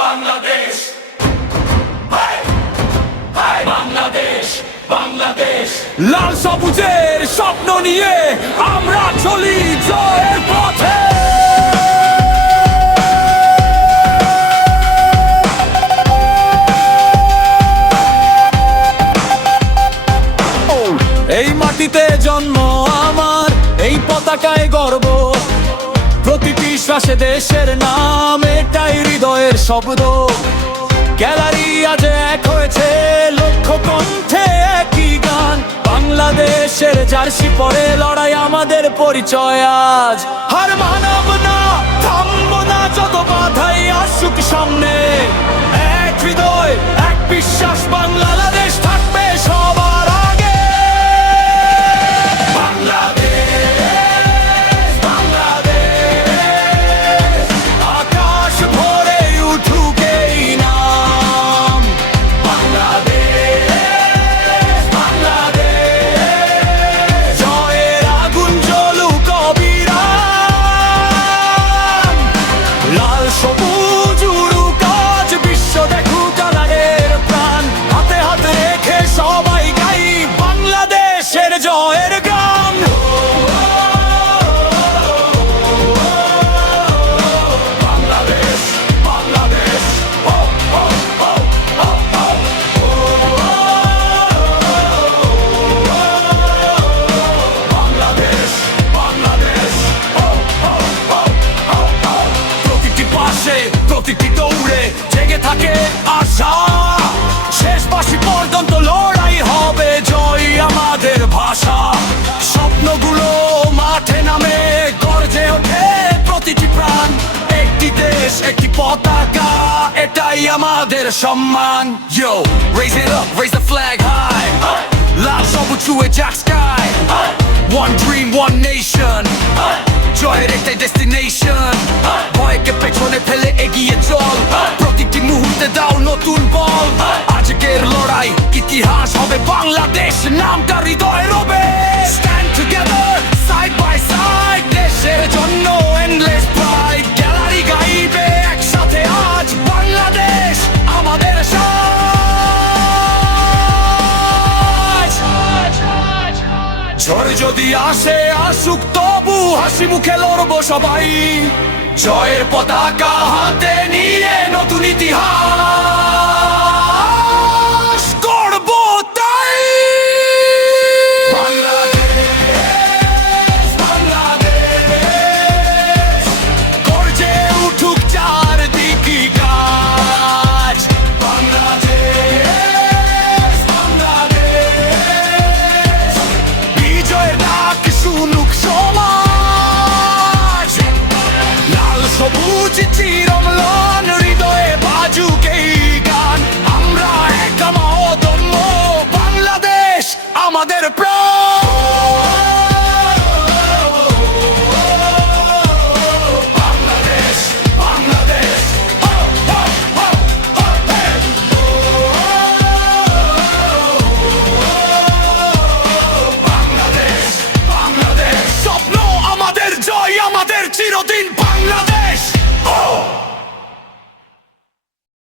বাংলাদেশ, বাংলাদেশ, বাংলাদেশ। লাল সবুজের স্বপ্ন নিয়ে আমরা চলি জয়ের পথে। এই মাটিতে জন্ম আমার, এই পতাকায় গর্ব, প্রতিটি শ্বাসে দেশের নাম, এটাই হৃদয়ের শব্দ। গ্যালারি আজ এক হয়েছে, লক্ষ কণ্ঠে একই গান। বাংলাদেশের জার্সি পরে লড়াই আমাদের পরিচয় আজ। হার মানব না, থামবো না, যত বাধাই আসুক সামনে। এক হৃদয়, এক বিশ্বাস, বাংলাদেশ থাকবে সবার আগে। বাংলাদেশ, বাংলাদেশ, আকাশ ভরে উঠুক এই নাম। বাংলাদেশ, বাংলাদেশ, জয়ের আগুন জ্বলুক অবিরাম। লাল সবুজ উড়ুক আজ, বিশ্ব দেখুক কালারের প্রাণ। হাতে হাতে রেখে সবাই গাই বাংলাদেশের জয়ের গান। বাংলাদেশ, বাংলাদেশ, ও, ও, ও, ও, ও, ও, বাংলাদেশ, বাংলাদেশ, ও, ও, ও, ও, ও। প্রতিটি পাশে, প্রতিটি দৌড়ে জেগে থাকে আশা। শেষ বাঁশি পর্যন্ত লড়াই হবে, জয় আমাদের ভাষা। স্বপ্নগুলো মাঠে নামে, গর্জে ওঠে প্রতিটি প্রাণ। একটি দেশ, একটি পতাকা, এটাই আমাদের সম্মান। Yo, raise it up, raise the flag high. লাল সবুজ ছুঁয়ে jack sky. One dream, one nation. জয়ের একটাই ডেস্টিনেশন। ভয়কে পেছনে ফেলে এগিয়ে চল, প্রতিটি মুহূর্তে দাও নতুন বল। আজকের লড়াই ইতিহাস হবে, বাংলাদেশ নামটা হৃদয়ে রবে। Stand together, side by side, দেশের জন্য endless pride. গ্যালারি গাইবে একসাথে আজ, বাংলাদেশ আমাদের সাজ। ঝড় যদি আসে আসুক, তবু হাসি মুখে লড়বো সবাই। জয়ের পতাকা হাতে নিয়ে নতুন ইতিহাস গড়বো তাই। বাংলাদেশ, বাংলাদেশ, গর্জে উঠুক চারদিকে গাছ। বাংলাদেশ, বাংলাদেশ, বিজয়ের ডাক শুনুক সমাজ। লাল সবুজ চিরম্লান, হৃদয়ে বাজুক এই গান। আমরা এক অদম্য, বাংলাদেশ আমাদের প্রাণ।